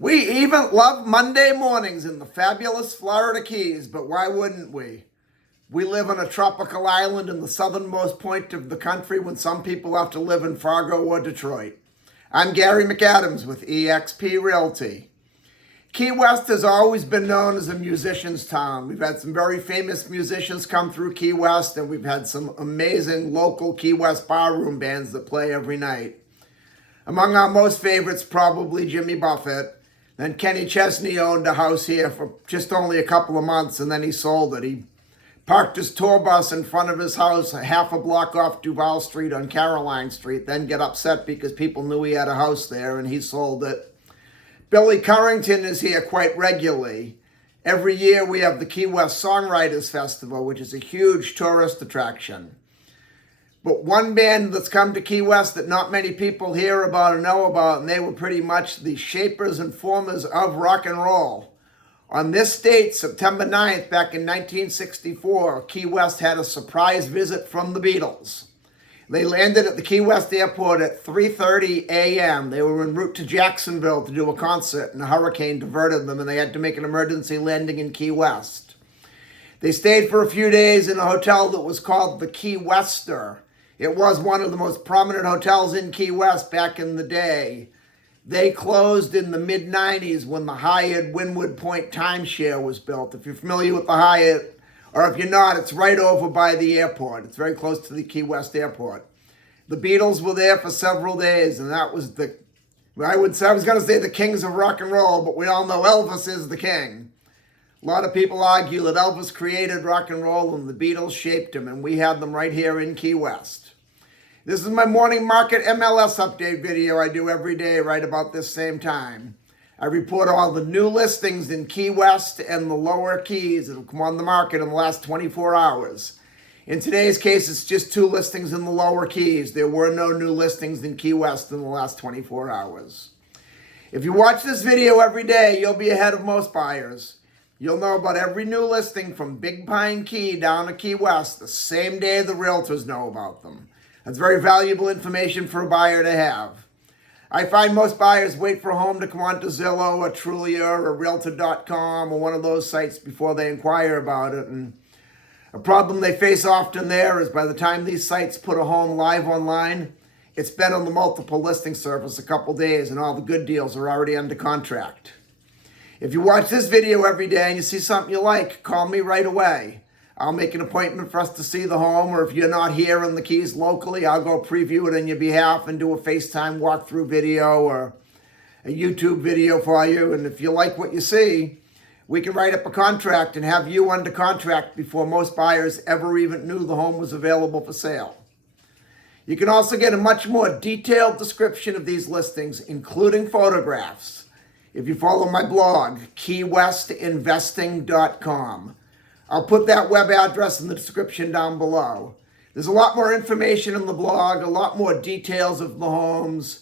We even love Monday mornings in the fabulous Florida Keys, but why wouldn't we? We live on a tropical island in the southernmost point of the country when some people have to live in Fargo or Detroit. I'm Gary McAdams with eXp Realty. Key West has always been known as a musician's town. We've had some very famous musicians come through Key West, and we've had some amazing local Key West barroom bands that play every night. Among our most favorites, probably Jimmy Buffett. Then Kenny Chesney owned a house here for just only a couple of months, and then he sold it. He parked his tour bus in front of his house half a block off Duval Street on Caroline Street, then get upset because people knew he had a house there, and he sold it. Billy Currington is here quite regularly. Every year we have the Key West Songwriters Festival, which is a huge tourist attraction. But one band that's come to Key West that not many people hear about or know about, and they were pretty much the shapers and formers of rock and roll. On this date, September 9th, back in 1964, Key West had a surprise visit from the Beatles. They landed at the Key West airport at 3:30 a.m. They were en route to Jacksonville to do a concert, and a hurricane diverted them, and they had to make an emergency landing in Key West. They stayed for a few days in a hotel that was called the Key Wester. It was one of the most prominent hotels in Key West back in the day. They closed in the mid-90s when the Hyatt Wynwood Point timeshare was built. If you're familiar with the Hyatt, or if you're not, it's right over by the airport. It's very close to the Key West airport. The Beatles were there for several days, and that was I was going to say the kings of rock and roll, but we all know Elvis is the king. A lot of people argue that Elvis created rock and roll and the Beatles shaped him, and we had them right here in Key West. This is my morning market MLS update video I do every day right about this same time. I report all the new listings in Key West and the lower Keys that have come on the market in the last 24 hours. In today's case, it's just 2 listings in the lower Keys. There were no new listings in Key West in the last 24 hours. If you watch this video every day, you'll be ahead of most buyers. You'll know about every new listing from Big Pine Key down to Key West the same day the realtors know about them. That's very valuable information for a buyer to have. I find most buyers wait for a home to come onto Zillow or Trulia or Realtor.com or one of those sites before they inquire about it. And a problem they face often there is by the time these sites put a home live online, it's been on the multiple listing service a couple days and all the good deals are already under contract. If you watch this video every day and you see something you like, call me right away. I'll make an appointment for us to see the home, or if you're not here in the Keys locally, I'll go preview it on your behalf and do a FaceTime walkthrough video or a YouTube video for you. And if you like what you see, we can write up a contract and have you under contract before most buyers ever even knew the home was available for sale. You can also get a much more detailed description of these listings, including photographs, if you follow my blog, keywestinvesting.com. I'll put that web address in the description down below. There's a lot more information in the blog, a lot more details of the homes,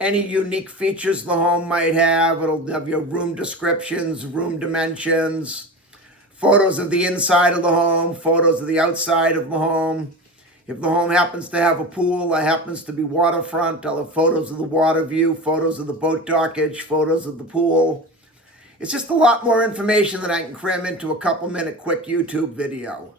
any unique features the home might have. It'll have your room descriptions, room dimensions, photos of the inside of the home, photos of the outside of the home. If the home happens to have a pool or happens to be waterfront, I'll have photos of the water view, photos of the boat dockage, photos of the pool. It's just a lot more information than I can cram into a couple-minute quick YouTube video.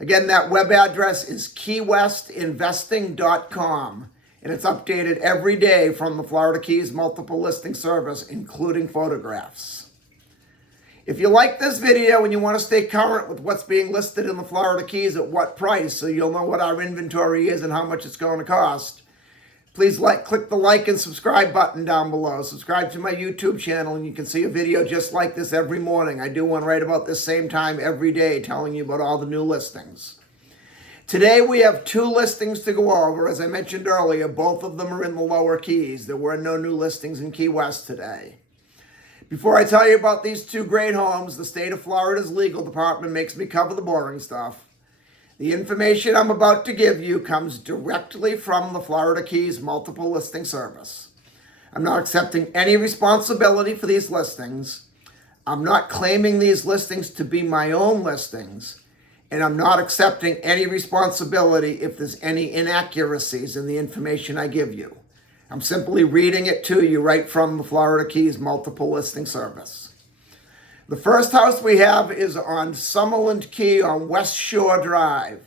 Again, that web address is keywestinvesting.com, and it's updated every day from the Florida Keys multiple listing service, including photographs. If you like this video and you want to stay current with what's being listed in the Florida Keys at what price, so you'll know what our inventory is and how much it's going to cost, please click the like and subscribe button down below. Subscribe to my YouTube channel and you can see a video just like this every morning. I do one right about this same time every day telling you about all the new listings. Today we have 2 listings to go over. As I mentioned earlier, both of them are in the lower Keys. There were no new listings in Key West today. Before I tell you about these 2 great homes, the state of Florida's legal department makes me cover the boring stuff. The information I'm about to give you comes directly from the Florida Keys multiple listing service. I'm not accepting any responsibility for these listings. I'm not claiming these listings to be my own listings. And I'm not accepting any responsibility if there's any inaccuracies in the information I give you. I'm simply reading it to you right from the Florida Keys multiple listing service. The first house we have is on Summerland Key on West Shore Drive.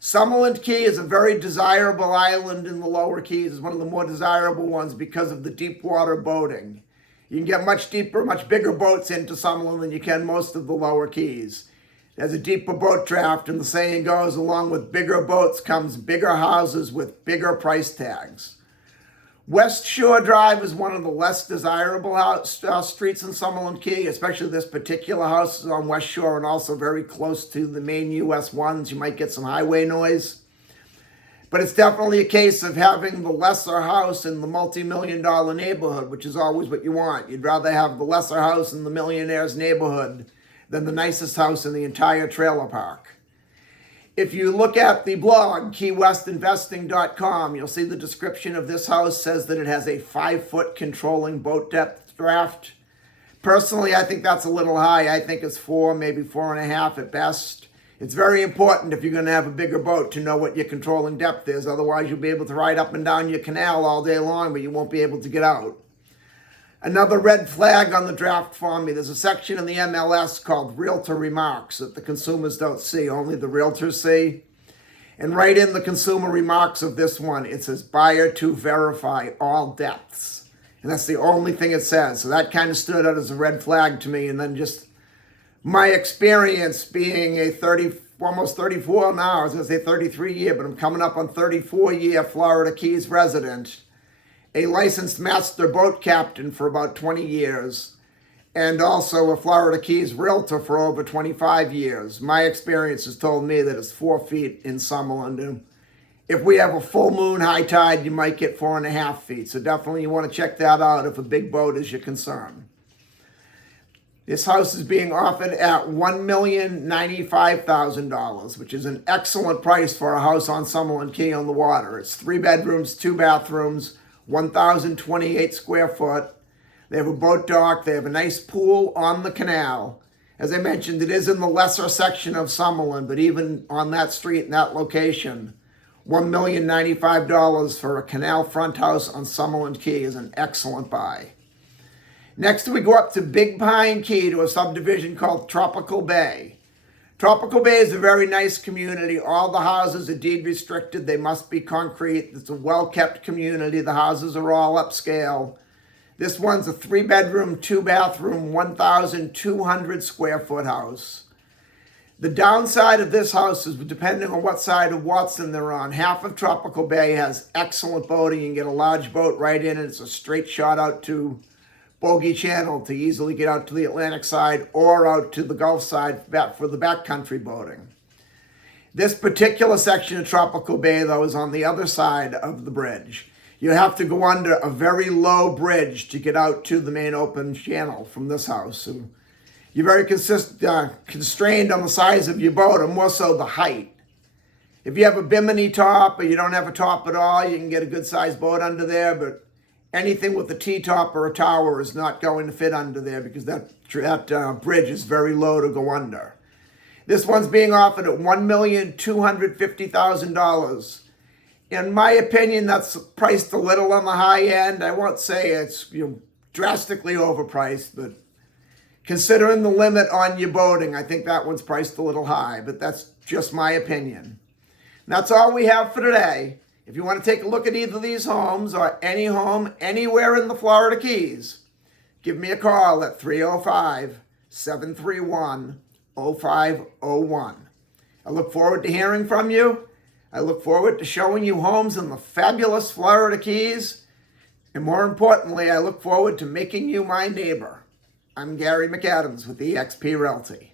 Summerland Key is a very desirable island in the lower Keys. It's one of the more desirable ones because of the deep water boating. You can get much deeper, much bigger boats into Summerland than you can most of the lower Keys. It has a deeper boat draft, and the saying goes, along with bigger boats comes bigger houses with bigger price tags. West Shore Drive is one of the less desirable streets in Summerland Key, especially this particular house is on West Shore and also very close to the main US ones. You might get some highway noise. But it's definitely a case of having the lesser house in the multi-million-dollar neighborhood, which is always what you want. You'd rather have the lesser house in the millionaire's neighborhood than the nicest house in the entire trailer park. If you look at the blog, keywestinvesting.com, you'll see the description of this house says that it has a 5-foot controlling boat depth draft. Personally, I think that's a little high. I think it's 4, maybe 4.5 at best. It's very important if you're going to have a bigger boat to know what your controlling depth is. Otherwise, you'll be able to ride up and down your canal all day long, but you won't be able to get out. Another red flag on the draft for me, there's a section in the MLS called Realtor Remarks that the consumers don't see, only the realtors see. And right in the consumer remarks of this one, it says buyer to verify all depths. And that's the only thing it says. So that kind of stood out as a red flag to me. And then just my experience being a almost 34 now, I was going to say 33 year, but I'm coming up on 34-year Florida Keys resident, a licensed master boat captain for about 20 years, and also a Florida Keys realtor for over 25 years. My experience has told me that it's 4 feet in Summerland. And if we have a full moon high tide, you might get 4.5 feet. So definitely you want to check that out if a big boat is your concern. This house is being offered at $1,095,000, which is an excellent price for a house on Summerland Key on the water. It's 3 bedrooms, 2 bathrooms, 1,028 square foot. They have a boat dock. They have a nice pool on the canal. As I mentioned, it is in the lesser section of Summerland, but even on that street in that location, $1,095 for a canal front house on Summerland Key is an excellent buy. Next, we go up to Big Pine Key to a subdivision called Tropical Bay. Tropical Bay is a very nice community. All the houses are deed restricted. They must be concrete. It's a well-kept community. The houses are all upscale. This one's a 3-bedroom, 2-bathroom, 1,200 square foot house. The downside of this house is depending on what side of Watson they're on. Half of Tropical Bay has excellent boating. You can get a large boat right in, and it's a straight shot out to Bogey Channel to easily get out to the Atlantic side or out to the Gulf side for the backcountry boating. This particular section of Tropical Bay, though, is on the other side of the bridge. You have to go under a very low bridge to get out to the main open channel from this house. So you're very constrained on the size of your boat, or more so the height. If you have a bimini top or you don't have a top at all, you can get a good-sized boat under there, but anything with a T-top or a tower is not going to fit under there because that bridge is very low to go under. This one's being offered at $1,250,000. In my opinion, that's priced a little on the high end. I won't say it's drastically overpriced, but considering the limit on your boating, I think that one's priced a little high, but that's just my opinion. And that's all we have for today. If you want to take a look at either of these homes or any home anywhere in the Florida Keys, give me a call at 305-731-0501. I look forward to hearing from you. I look forward to showing you homes in the fabulous Florida Keys. And more importantly, I look forward to making you my neighbor. I'm Gary McAdams with eXp Realty.